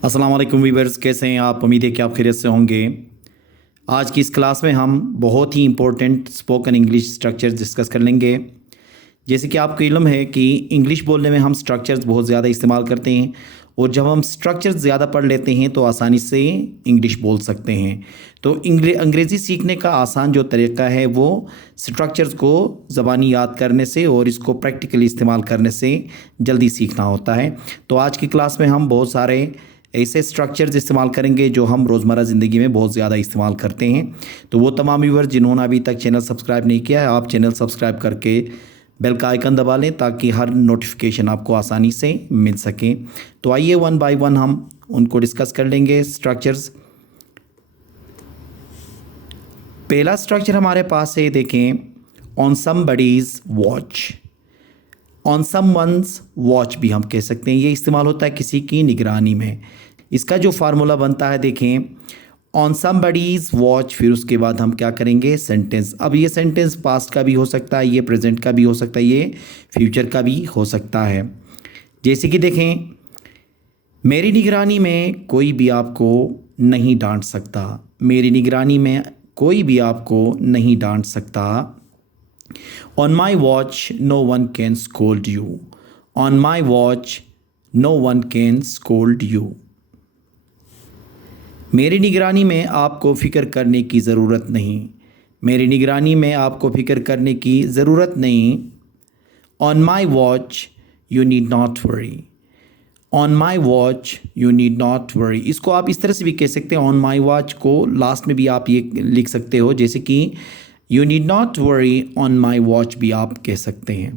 अस्सलाम वालेकुम वीवर्स, कैसे हैं आप? उम्मीद है कि आप खैरियत से होंगे। आज की इस क्लास में हम बहुत ही important spoken English structures discuss कर लेंगे। जैसे कि आपको इल्म है कि इंग्लिश बोलने में हम स्ट्रक्चर्स बहुत ज़्यादा इस्तेमाल करते हैं, और जब हम स्ट्रक्चर्स ज़्यादा पढ़ लेते हैं तो आसानी से इंग्लिश बोल सकते हैं। तो अंग्रेज़ी सीखने का आसान जो तरीका है वो स्ट्रक्चर्स को ज़बानी याद करने से और इसको प्रैक्टिकली इस्तेमाल करने से जल्दी सीखना होता है। तो आज की क्लास में हम बहुत सारे ऐसे स्ट्रक्चर्स इस्तेमाल करेंगे जो हम रोज़मर्रा ज़िंदगी में बहुत ज़्यादा इस्तेमाल करते हैं। तो वो तमाम व्यूअर जिन्होंने अभी तक चैनल सब्सक्राइब नहीं किया है, आप चैनल सब्सक्राइब करके बेल का आइकन दबा लें ताकि हर नोटिफिकेशन आपको आसानी से मिल सके। तो आइए वन बाय वन हम उनको डिस्कस कर लेंगे स्ट्रक्चर्स। पहला स्ट्रक्चर हमारे पास है, देखें, on somebody's watch. On someone's watch भी हम कह सकते हैं। ये इस्तेमाल होता है किसी की निगरानी में। इसका जो फार्मूला बनता है, देखें, ऑन समबडीज़ वॉच, फिर उसके बाद हम क्या करेंगे, सेंटेंस। अब ये सेंटेंस पास्ट का भी हो सकता है, ये प्रेजेंट का भी हो सकता है, ये फ्यूचर का भी हो सकता है। जैसे कि देखें, मेरी निगरानी में कोई भी आपको नहीं डांट सकता। मेरी निगरानी में कोई भी आपको नहीं डांट सकता। On my watch, no one can scold you. On my watch, no one can scold you. मेरी निगरानी में आपको फ़िक्र करने की ज़रूरत नहीं। मेरी निगरानी में आपको फ़िक्र करने की ज़रूरत नहीं। On my watch, you need not worry. On my watch, you need not worry. इसको आप इस तरह से भी कह सकते हैं। On my watch को लास्ट में भी आप ये लिख सकते हो, जैसे कि You need not worry on my watch भी आप कह सकते हैं।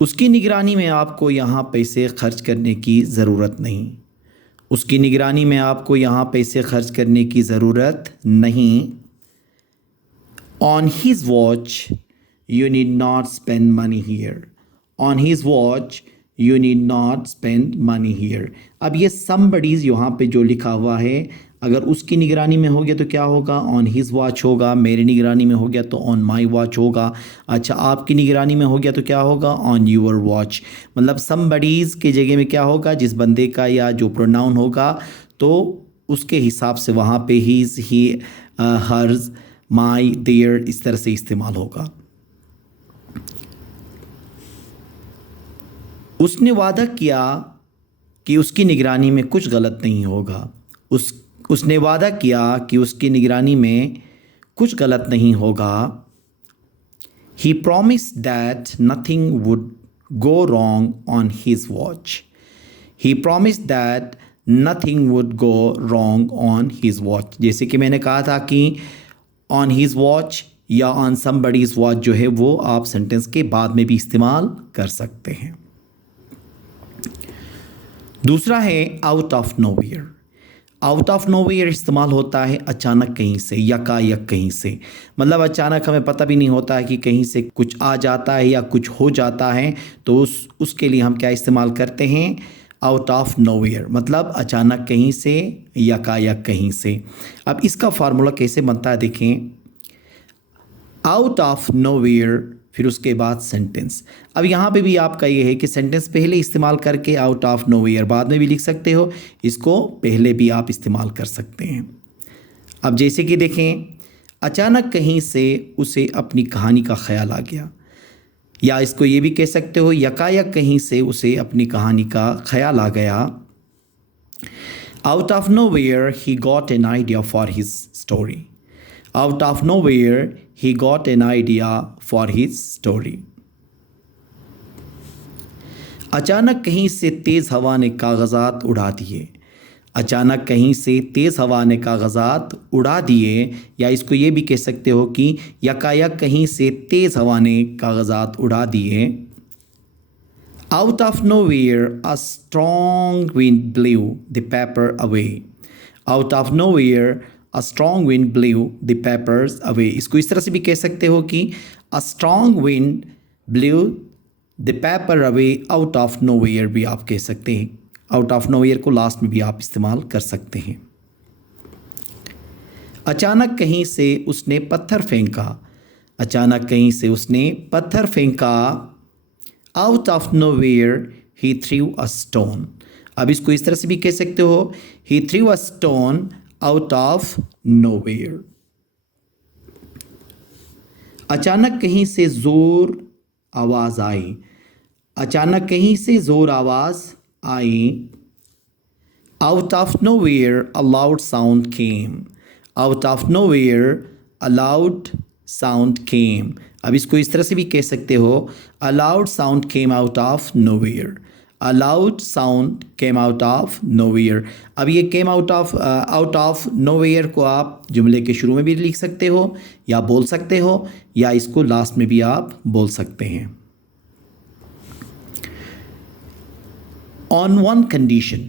उसकी निगरानी में आपको यहाँ पैसे खर्च करने की ज़रूरत नहीं। उसकी निगरानी में आपको यहाँ पैसे खर्च करने की ज़रूरत नहीं। On his watch, you need not spend money here. On his watch, you need not spend money here. अब ये somebody's यहाँ पे जो लिखा हुआ है, अगर उसकी निगरानी में हो गया तो क्या होगा, ऑन हिज वॉच होगा। मेरी निगरानी में हो गया तो ऑन माई वॉच होगा। अच्छा, आपकी निगरानी में हो गया तो क्या होगा, ऑन यूर वॉच। मतलब समबडीज़ की जगह में क्या होगा, जिस बंदे का या जो प्रोनाउन होगा तो उसके हिसाब से वहाँ पे हीज़, ही, हर्ज, माई, देयर, इस तरह से इस्तेमाल होगा। उसने वादा किया कि उसकी निगरानी में कुछ गलत नहीं होगा। उसने वादा किया कि उसकी निगरानी में कुछ गलत नहीं होगा। He promised that nothing would go wrong on his watch. He promised that nothing would go wrong on his watch. जैसे कि मैंने कहा था कि on his watch या on somebody's watch जो है वो आप सेंटेंस के बाद में भी इस्तेमाल कर सकते हैं। दूसरा है out of nowhere. Out of nowhere इस्तेमाल होता है अचानक कहीं से, यकायक कहीं से। मतलब अचानक हमें पता भी नहीं होता है कि कहीं से कुछ आ जाता है या कुछ हो जाता है, तो उसके लिए हम क्या इस्तेमाल करते हैं, आउट ऑफ नोवेयर। मतलब अचानक कहीं से, यकायक कहीं से। अब इसका फार्मूला कैसे बनता है, देखें, आउट ऑफ नोवेयर, फिर उसके बाद सेंटेंस। अब यहाँ पे भी आपका ये है कि सेंटेंस पहले इस्तेमाल करके आउट ऑफ नोवेयर बाद में भी लिख सकते हो, इसको पहले भी आप इस्तेमाल कर सकते हैं। अब जैसे कि देखें, अचानक कहीं से उसे अपनी कहानी का ख्याल आ गया, या इसको ये भी कह सकते हो, यकायक कहीं से उसे अपनी कहानी का ख्याल आ गया। Out of nowhere he got an idea for his story. Out of nowhere, he got an idea for his story. अचानक कहीं से तेज़ हवा ने कागज़ात उड़ा दिए। अचानक कहीं से तेज़ हवा ने कागज़ात उड़ा दिए, या इसको ये भी कह सकते हो कि यकायक कहीं से तेज़ हवा ने कागज़ात उड़ा दिए। Out of nowhere, a strong wind blew the paper away. Out of nowhere, A strong wind blew the papers away. इसको इस तरह से भी कह सकते हो कि a strong wind blew the paper away out of nowhere भी आप कह सकते हैं। out of nowhere को लास्ट में भी आप इस्तेमाल कर सकते हैं। अचानक कहीं से उसने पत्थर फेंका। अचानक कहीं से उसने पत्थर फेंका। Out of nowhere he threw a stone. अब इसको इस तरह से भी कह सकते हो, he threw a stone out of nowhere. अचानक कहीं से ज़ोर आवाज़ आई, अचानक कहीं से ज़ोर आवाज़ आई। Out of nowhere a loud sound came, out of nowhere a loud sound came. अब इसको इस तरह से भी कह सकते हो, a loud sound came out of nowhere, a loud sound came out of nowhere. अब ये केम आउट ऑफ नोवेयर को आप जुमले के शुरू में भी लिख सकते हो या बोल सकते हो, या इसको लास्ट में भी आप बोल सकते हैं। ऑन वन कंडीशन,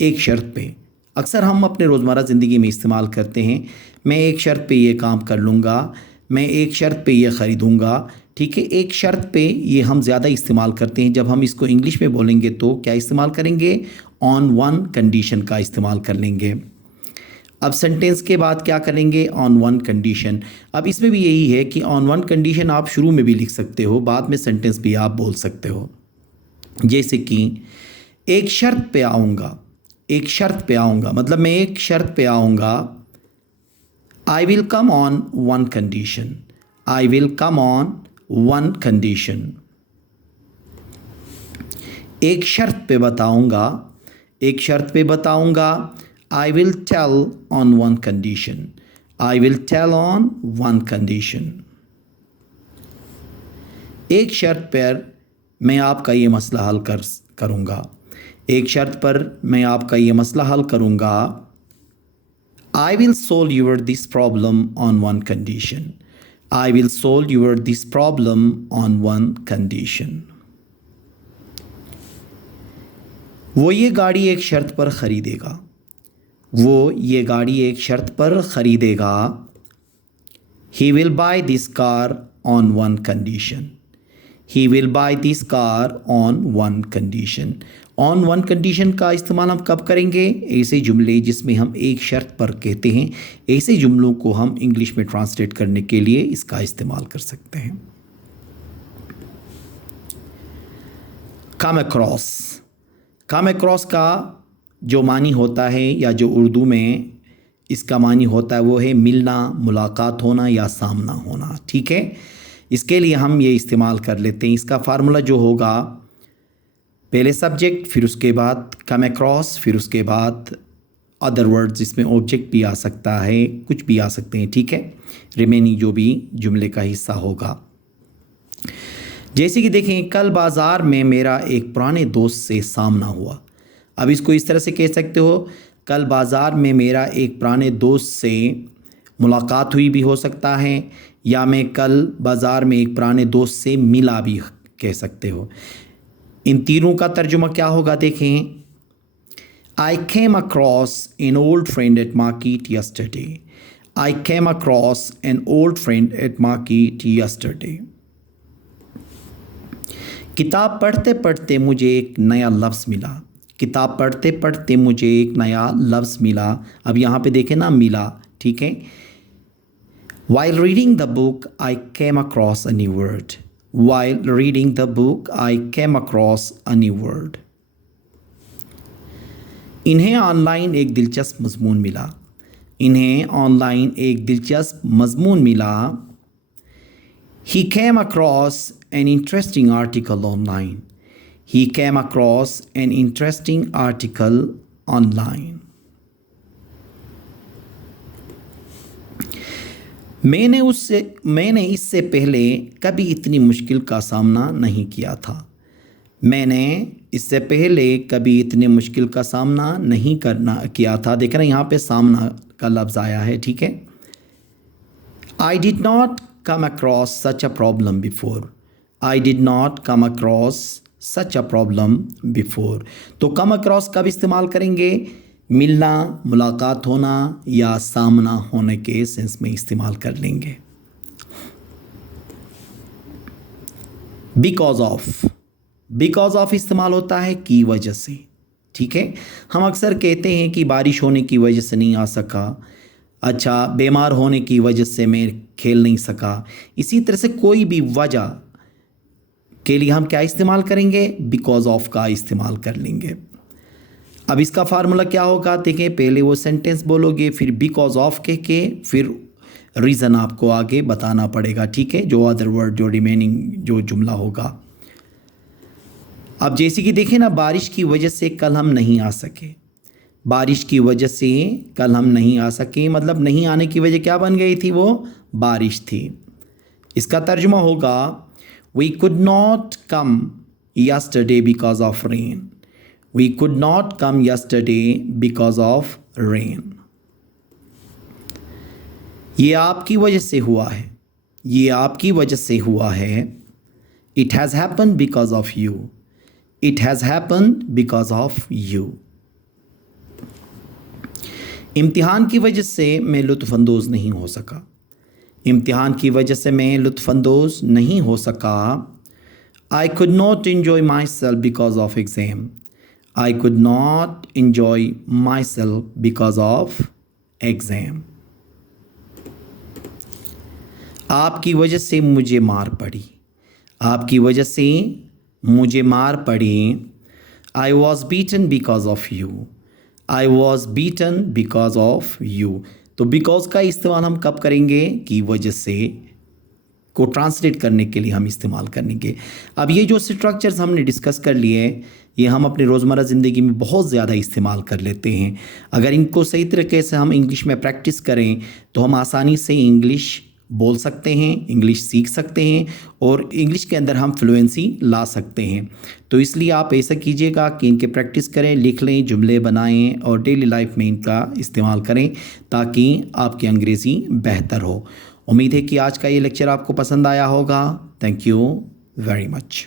एक शर्त पे। अक्सर हम अपने रोज़मर्रा ज़िंदगी में इस्तेमाल करते हैं, मैं एक शर्त पे ये काम कर लूँगा, मैं एक शर्त पे ये ख़रीदूँगा। ठीक है, एक शर्त पे ये हम ज़्यादा इस्तेमाल करते हैं। जब हम इसको इंग्लिश में बोलेंगे तो क्या इस्तेमाल करेंगे? ऑन वन कंडीशन का इस्तेमाल कर लेंगे। अब सेंटेंस के बाद क्या करेंगे? On one condition. अब इसमें भी यही है कि ऑन वन कंडीशन आप शुरू में भी लिख सकते हो, बाद में सेंटेंस भी आप बोल सकते हो। जैसे कि एक शर्त पे आऊँगा, एक शर्त पे आऊँगा मतलब मैं एक शर्त पे आऊँगा। I will come on one condition, I will come on one condition. एक शर्त पे बताऊँगा, एक शर्त पे बताऊँगा। I will tell on one condition, I will tell on one condition. एक शर्त पर मैं आपका ये मसला हल करूँगा, एक शर्त पर मैं आपका ये मसला हल करूँगा। I will solve your this problem on one condition, I will solve your this problem on one condition. वो ये गाड़ी एक शर्त पर ख़रीदेगा, वो ये गाड़ी एक शर्त पर ख़रीदेगा। He will buy this car on one condition, he will buy this car on one condition. On one condition का इस्तेमाल हम कब करेंगे? ऐसे जुमले जिसमें हम एक शर्त पर कहते हैं, ऐसे जुमलों को हम इंग्लिश में ट्रांसलेट करने के लिए इसका इस्तेमाल कर सकते हैं। कम अक्रॉस, कम अक्रॉस का जो मानी होता है या जो उर्दू में इसका मानी होता है वो है मिलना, मुलाकात होना या सामना होना। ठीक है, इसके लिए हम ये इस्तेमाल कर लेते हैं। इसका फार्मूला जो होगा, पहले सब्जेक्ट, फिर उसके बाद कम अक्रॉस, फिर उसके बाद अदर वर्ड्स, जिसमें ऑब्जेक्ट भी आ सकता है, कुछ भी आ सकते हैं। ठीक है, रिमेनिंग जो भी जुमले का हिस्सा होगा। जैसे कि देखें, कल बाज़ार में मेरा एक पुराने दोस्त से सामना हुआ। अब इसको इस तरह से कह सकते हो, कल बाज़ार में मेरा एक पुराने दोस्त से मुलाकात हुई भी हो सकता है, या मैं कल बाज़ार में एक पुराने दोस्त से मिला भी कह सकते हो। इन तीनों का तर्जुमा क्या होगा देखें। I came across an old friend at market yesterday, I came across an old friend at market yesterday. किताब पढ़ते पढ़ते मुझे एक नया लफ्ज़ मिला, किताब पढ़ते पढ़ते मुझे एक नया लफ्ज़ मिला। अब यहाँ पे देखें ना, मिला। ठीक है, while reading the book I came across a new word, while reading the book I came across a new word। इन्हें ऑनलाइन एक दिलचस्प मज़मून मिला, इन्हें ऑनलाइन एक दिलचस्प मज़मून मिला। He came across an interesting article online, he came across an interesting article online। मैंने इससे पहले कभी इतनी मुश्किल का सामना नहीं किया था, मैंने इससे पहले कभी इतने मुश्किल का सामना नहीं किया था। देख रहे हैं यहाँ पे सामना का लफ्ज़ आया है। ठीक है, I did not come across such a problem before, I did not come across such a problem before. तो कम अक्रॉस कब इस्तेमाल करेंगे? मिलना, मुलाकात होना या सामना होने के सेंस में इस्तेमाल कर लेंगे। बिकॉज ऑफ, बिकॉज ऑफ इस्तेमाल होता है की वजह से। ठीक है, हम अक्सर कहते हैं कि बारिश होने की वजह से नहीं आ सका, अच्छा बीमार होने की वजह से मैं खेल नहीं सका। इसी तरह से कोई भी वजह के लिए हम क्या इस्तेमाल करेंगे? बिकॉज ऑफ का इस्तेमाल कर लेंगे। अब इसका फार्मूला क्या होगा देखें, पहले वो सेंटेंस बोलोगे, फिर बिकॉज ऑफ कह के फिर रीज़न आपको आगे बताना पड़ेगा, ठीक है, जो अदर वर्ड जो रिमेनिंग जो जुमला होगा। अब जैसे कि देखें ना, बारिश की वजह से कल हम नहीं आ सके, बारिश की वजह से कल हम नहीं आ सके, मतलब नहीं आने की वजह क्या बन गई थी, वो बारिश थी। इसका तर्जुमा होगा we could not come yesterday because of rain, we could not come yesterday because of rain. ये आपकी वजह से हुआ है, ये आपकी वजह से हुआ है। It has happen because of you, it has happen because of you. इम्तिहान की वजह से मैं लुत्फ़अंदोज़ नहीं हो सका, इम्तिहान की वजह से मैं लुत्फ़अंदोज़ नहीं हो सका। I could not enjoy my self because of exam, I could not enjoy my self because of exam. आपकी वजह से मुझे मार पड़ी, आपकी वजह से मुझे मार पड़ी। I was beaten because of you, I was beaten because of you. तो बिकॉज का इस्तेमाल हम कब करेंगे, की वजह से को ट्रांसलेट करने के लिए हम इस्तेमाल करेंगे। अब ये जो स्ट्रक्चर्स हमने डिस्कस कर लिए, ये हम अपनी रोज़मर्रा ज़िंदगी में बहुत ज़्यादा इस्तेमाल कर लेते हैं। अगर इनको सही तरीके से हम इंग्लिश में प्रैक्टिस करें तो हम आसानी से इंग्लिश बोल सकते हैं, इंग्लिश सीख सकते हैं और इंग्लिश के अंदर हम फ्लुएंसी ला सकते हैं। तो इसलिए आप ऐसा कीजिएगा कि इनके प्रैक्टिस करें, लिख लें, जुमले बनाएं और डेली लाइफ में इनका इस्तेमाल करें ताकि आपकी अंग्रेज़ी बेहतर हो। उम्मीद है कि आज का ये लेक्चर आपको पसंद आया होगा। Thank you very much.